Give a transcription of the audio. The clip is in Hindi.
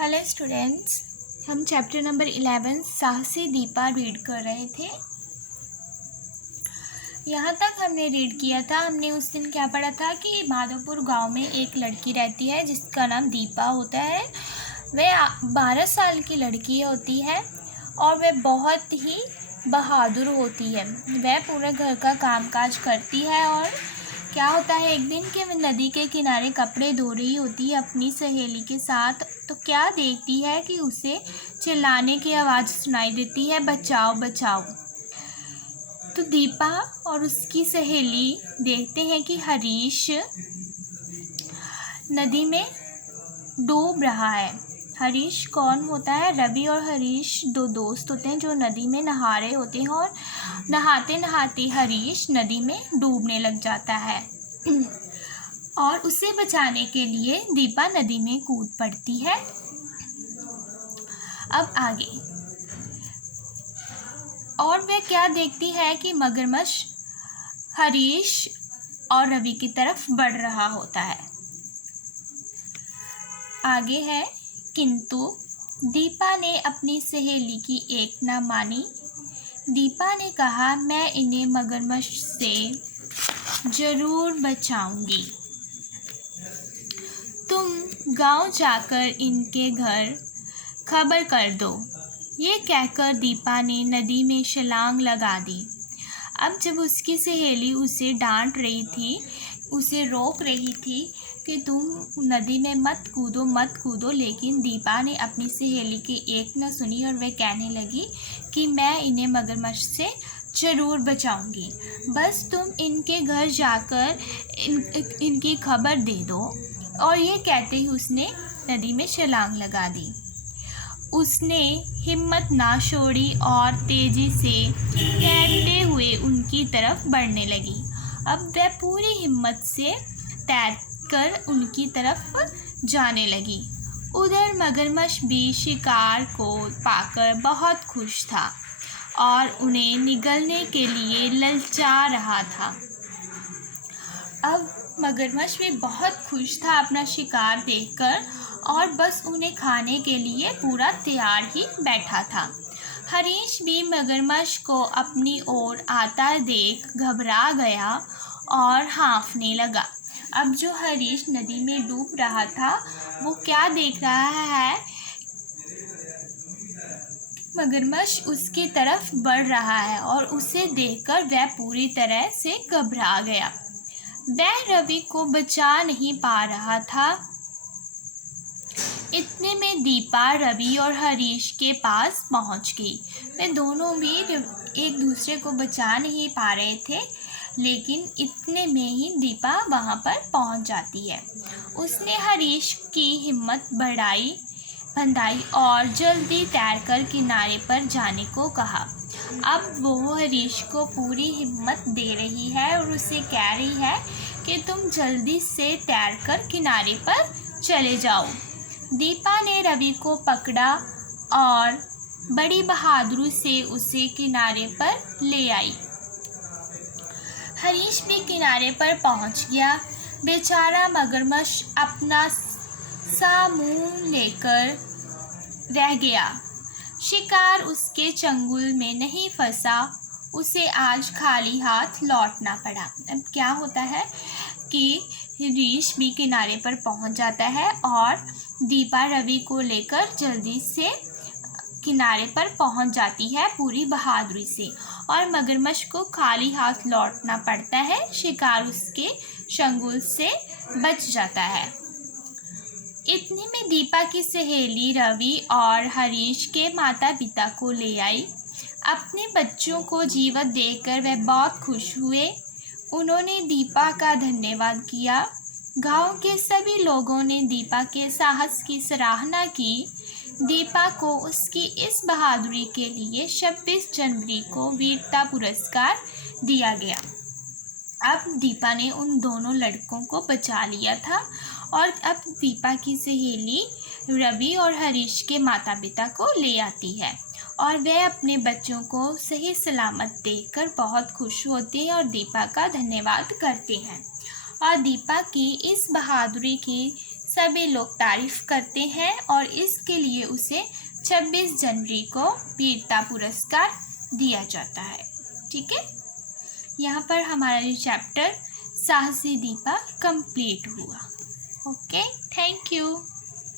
हेलो स्टूडेंट्स, हम चैप्टर नंबर 11 साहसी दीपा रीड कर रहे थे। यहाँ तक हमने रीड किया था। हमने उस दिन क्या पढ़ा था कि माधोपुर गांव में एक लड़की रहती है जिसका नाम दीपा होता है। वह 12 साल की लड़की होती है और वह बहुत ही बहादुर होती है। वह पूरे घर का कामकाज करती है। और क्या होता है, एक दिन के नदी के किनारे कपड़े धो रही होती है अपनी सहेली के साथ, तो क्या देखती है कि उसे चिल्लाने की आवाज़ सुनाई देती है, बचाओ बचाओ। तो दीपा और उसकी सहेली देखते हैं कि हरीश नदी में डूब रहा है। हरीश कौन होता है? रवि और हरीश दो दोस्त होते हैं जो नदी में नहा रहे होते हैं और नहाते नहाते हरीश नदी में डूबने लग जाता है और उसे बचाने के लिए दीपा नदी में कूद पड़ती है। अब आगे, और वह क्या देखती है कि मगरमच्छ हरीश और रवि की तरफ बढ़ रहा होता है। आगे है, किंतु दीपा ने अपनी सहेली की एक न मानी। दीपा ने कहा, मैं इन्हें मगरमच्छ से ज़रूर बचाऊंगी। तुम गांव जाकर इनके घर खबर कर दो। ये कहकर दीपा ने नदी में छलांग लगा दी। अब जब उसकी सहेली उसे डांट रही थी, उसे रोक रही थी कि तुम नदी में मत कूदो, लेकिन दीपा ने अपनी सहेली की एक न सुनी और वह कहने लगी कि मैं इन्हें मगरमच्छ से ज़रूर बचाऊंगी। बस तुम इनके घर जाकर इनकी खबर दे दो। और ये कहते ही उसने नदी में छलांग लगा दी। उसने हिम्मत ना छोड़ी और तेज़ी से तैरते हुए उनकी तरफ बढ़ने लगी। अब वह पूरी हिम्मत से तैरकर उनकी तरफ जाने लगी। उधर मगरमच्छ भी शिकार को पाकर बहुत खुश था और उन्हें निगलने के लिए ललचा रहा था। अब मगरमच्छ भी बहुत खुश था अपना शिकार देखकर और बस उन्हें खाने के लिए पूरा तैयार ही बैठा था। हरीश भी मगरमच्छ को अपनी ओर आता देख घबरा गया और हाँफने लगा। अब जो हरीश नदी में डूब रहा था वो क्या देख रहा है, मगरमच्छ उसकी तरफ बढ़ रहा है और उसे देखकर वह पूरी तरह से घबरा गया। वह रवि को बचा नहीं पा रहा था। इतने में दीपा रवि और हरीश के पास पहुंच गई। वे दोनों भी एक दूसरे को बचा नहीं पा रहे थे, लेकिन इतने में ही दीपा वहां पर पहुंच जाती है। उसने हरीश की हिम्मत बंधाई और जल्दी तैरकर किनारे पर जाने को कहा। अब वो हरीश को पूरी हिम्मत दे रही है और उसे कह रही है कि तुम जल्दी से तैरकर किनारे पर चले जाओ। दीपा ने रवि को पकड़ा और बड़ी बहादुरी से उसे किनारे पर ले आई। हरीश भी किनारे पर पहुंच गया। बेचारा मगरमच्छ अपना सा मुंह लेकर रह गया। शिकार उसके चंगुल में नहीं फंसा। उसे आज खाली हाथ लौटना पड़ा। अब क्या होता है कि हरीश भी किनारे पर पहुंच जाता है और दीपा रवि को लेकर जल्दी से किनारे पर पहुंच जाती है पूरी बहादुरी से, और मगरमच्छ को खाली हाथ लौटना पड़ता है। शिकार उसके चंगुल से बच जाता है। इतने में दीपा की सहेली रवि और हरीश के माता पिता को ले आई। अपने बच्चों को जीवित देखकर वह बहुत खुश हुए। उन्होंने दीपा का धन्यवाद किया। गांव के सभी लोगों ने दीपा के साहस की सराहना की। दीपा को उसकी इस बहादुरी के लिए 26 जनवरी को वीरता पुरस्कार दिया गया। अब दीपा ने उन दोनों लड़कों को बचा लिया था और अब दीपा की सहेली रवि और हरीश के माता पिता को ले आती है और वह अपने बच्चों को सही सलामत देखकर बहुत खुश होते हैं और दीपा का धन्यवाद करते हैं। और दीपा की इस बहादुरी की सभी लोग तारीफ करते हैं और इसके लिए उसे 26 जनवरी को वीरता पुरस्कार दिया जाता है। ठीक है, यहाँ पर हमारा ये चैप्टर साहसी दीपा कंप्लीट हुआ। Okay, thank you.